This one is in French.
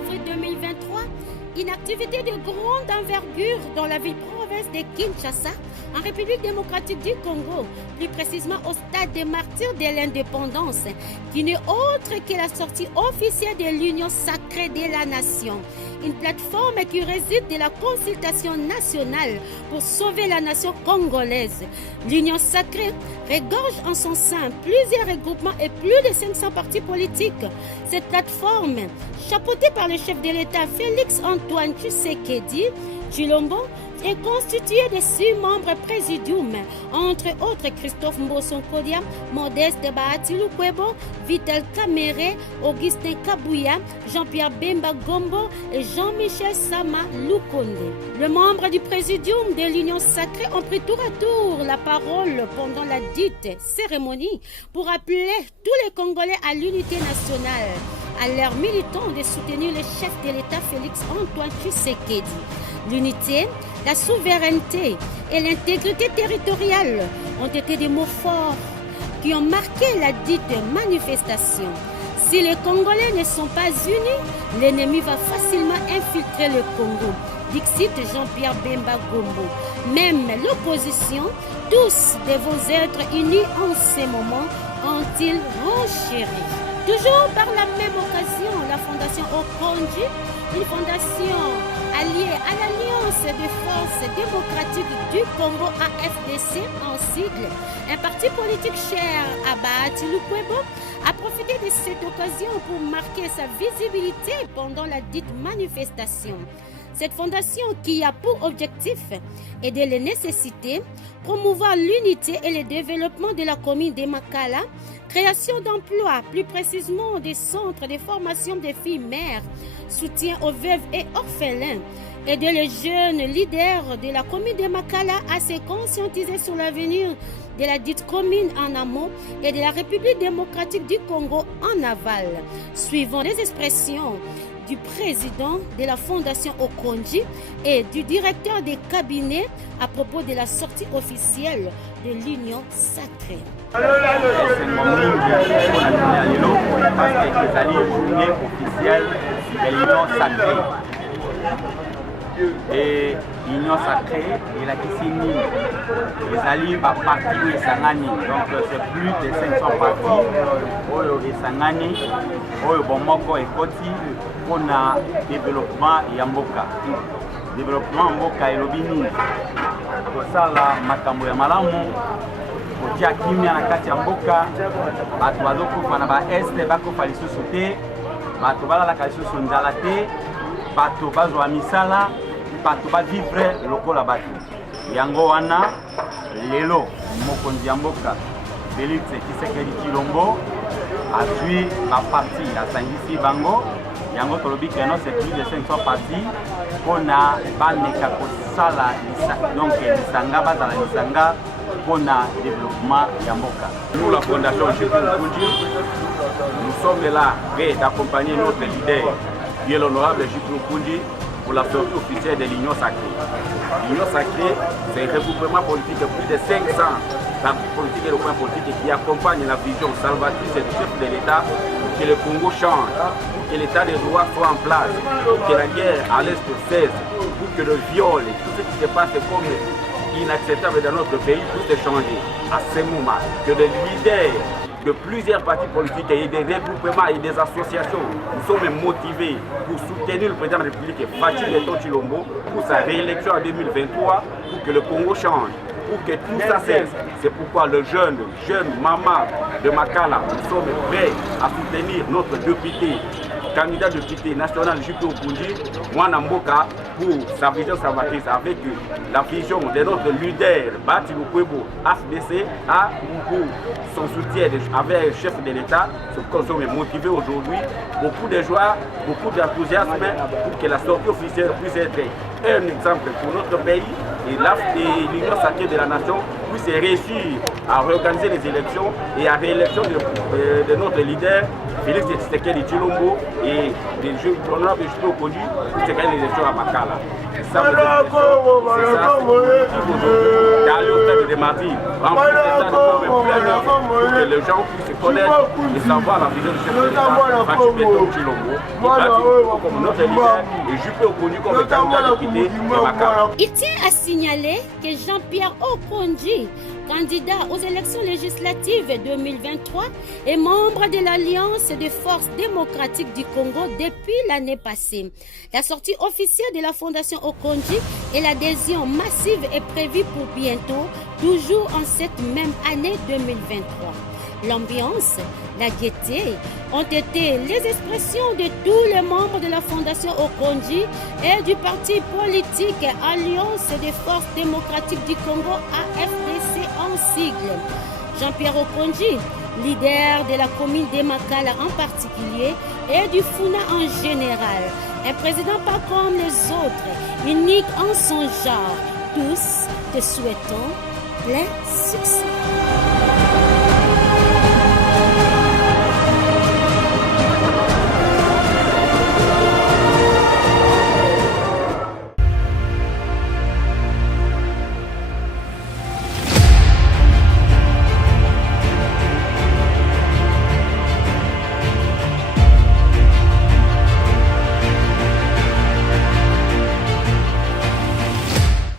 avril 2023, une activité de grande envergure dans la ville-province de Kinshasa, en République démocratique du Congo, plus précisément au stade des martyrs de l'indépendance, qui n'est autre que la sortie officielle de l'Union sacrée de la nation. Une plateforme qui réside de la consultation nationale pour sauver la nation congolaise. L'Union sacrée regorge en son sein plusieurs regroupements et plus de 500 partis politiques. Cette plateforme, chapeautée par le chef de l'État Félix-Antoine Tshisekedi Tshilombo, est constituée de 6 membres présidium, entre autres Christophe Mbosonkodia, Modeste Bahati Lukwebo, Vital Kamere, Augustin Kabouya, Jean-Pierre Bemba Gombo et Jean-Michel Sama Lukonde. Les membres du présidium de l'Union sacrée ont pris tour à tour la parole pendant la dite cérémonie pour appeler tous les Congolais à l'unité nationale, à leurs militants de soutenir le chef de l'État Félix-Antoine Tshisekedi. L'unité, la souveraineté et l'intégrité territoriale ont été des mots forts qui ont marqué la dite manifestation. Si les Congolais ne sont pas unis, l'ennemi va facilement infiltrer le Congo. Dixit Jean-Pierre Bemba Gombo. Même l'opposition, tous devons être unis en ces moments, ont-ils renchéri. Toujours par la même occasion, la Fondation Okonji, une fondation alliée à l'Alliance des forces démocratiques du Congo AFDC en sigle, un parti politique cher à Bahati Lukwebo, a profité de cette occasion pour marquer sa visibilité pendant la dite manifestation. Cette fondation qui a pour objectif aider les nécessités, promouvoir l'unité et le développement de la commune de Makala, création d'emplois, plus précisément des centres de formation des filles mères, soutien aux veuves et orphelins, aider les jeunes leaders de la commune de Makala à se conscientiser sur l'avenir de la dite commune en amont et de la République démocratique du Congo en aval, suivant les expressions du président de la Fondation Okonji et du directeur des cabinets à propos de la sortie officielle de l'Union sacrée. Et l'Union sacrée et la Kissini, les alliés par parti et Sangani. Donc c'est plus de 500 partis et Sangani, Bomoko et Koti pour le développement Yamboka. Développement Mboka et Lobini. Pour ça, la Makambo ya Malamu, pour dire Kimia na kati ya Mboka, bato bazokufa na ba este bakofa lisusu te, bato balalaka lisusu nzala te, bato bazwa misala, bato bavivre lokola bato. Yango wana lelo mokonzi ya Mboka Félix Tshisekedi Tshilombo azwi ba parti asangisi bango. Yango tolobi keno c'est plus de 500 partis pona baneka kosala donc lisanga bazala lisanga pona développement ya Mboka. Nous la fondation Jupurukundi, nous sommes là prêts d'accompagner notre leader, qui est l'honorable Jupurukundi, pour la sortie officielle de l'Union sacrée. L'Union sacrée, c'est un regroupement politique de plus de 500 partis politiques et groupements politiques qui accompagnent la vision salvatrice du chef de l'État pour que le Congo change, pour que l'État des droits soit en place, pour que la guerre à l'Est cesse, pour que le viol et tout ce qui se passe comme inacceptable dans notre pays puisse changer. À ce moment, que les leaders de plusieurs partis politiques et des regroupements et des associations, nous sommes motivés pour soutenir le président de la République, Fatou Tshilombo, pour sa réélection en 2023, pour que le Congo change, pour que tout ça cesse. C'est pourquoi le jeune maman de Makala, nous sommes prêts à soutenir notre député, candidat député national Jupurukundi, Mwana Mboka, pour sa vision salvatrice avec la vision de notre leader Bahati Lukwebo, AFDC, pour son soutien avec le chef de l'État. Ce qu'on sommes motivés aujourd'hui, beaucoup de joie, beaucoup d'enthousiasme pour que la sortie officielle puisse être un exemple pour notre pays et l'Union sacrée de la nation puisse réussir à réorganiser les élections et à réélection de notre leader Félix Tshisekedi Tshilombo et l'honorable Juppé Okondi, c'est quand même les élections à Makala. C'est ça, c'est ça, d'aller au stade de Martyrs, remplir les stades pour que les gens puissent se connaître et savoir la vision du chef de l'État, Juppé Tshilombo, comme notre leader et Juppé Okondi comme candidat député de Makala. Il tient à signaler que Jean-Pierre Okondi, candidat aux élections législatives 2023, est membre de l'Alliance des forces démocratiques du Congo depuis l'année passée. La sortie officielle de la Fondation Okondi et l'adhésion massive est prévue pour bientôt, toujours en cette même année 2023. L'ambiance, la gaieté ont été les expressions de tous les membres de la Fondation Okondi et du parti politique Alliance des forces démocratiques du Congo, AFDC en sigle. Jean-Pierre Okondi, leader de la commune de Makala en particulier et du Funa en général, un président pas comme les autres, unique en son genre. Tous te souhaitons plein succès.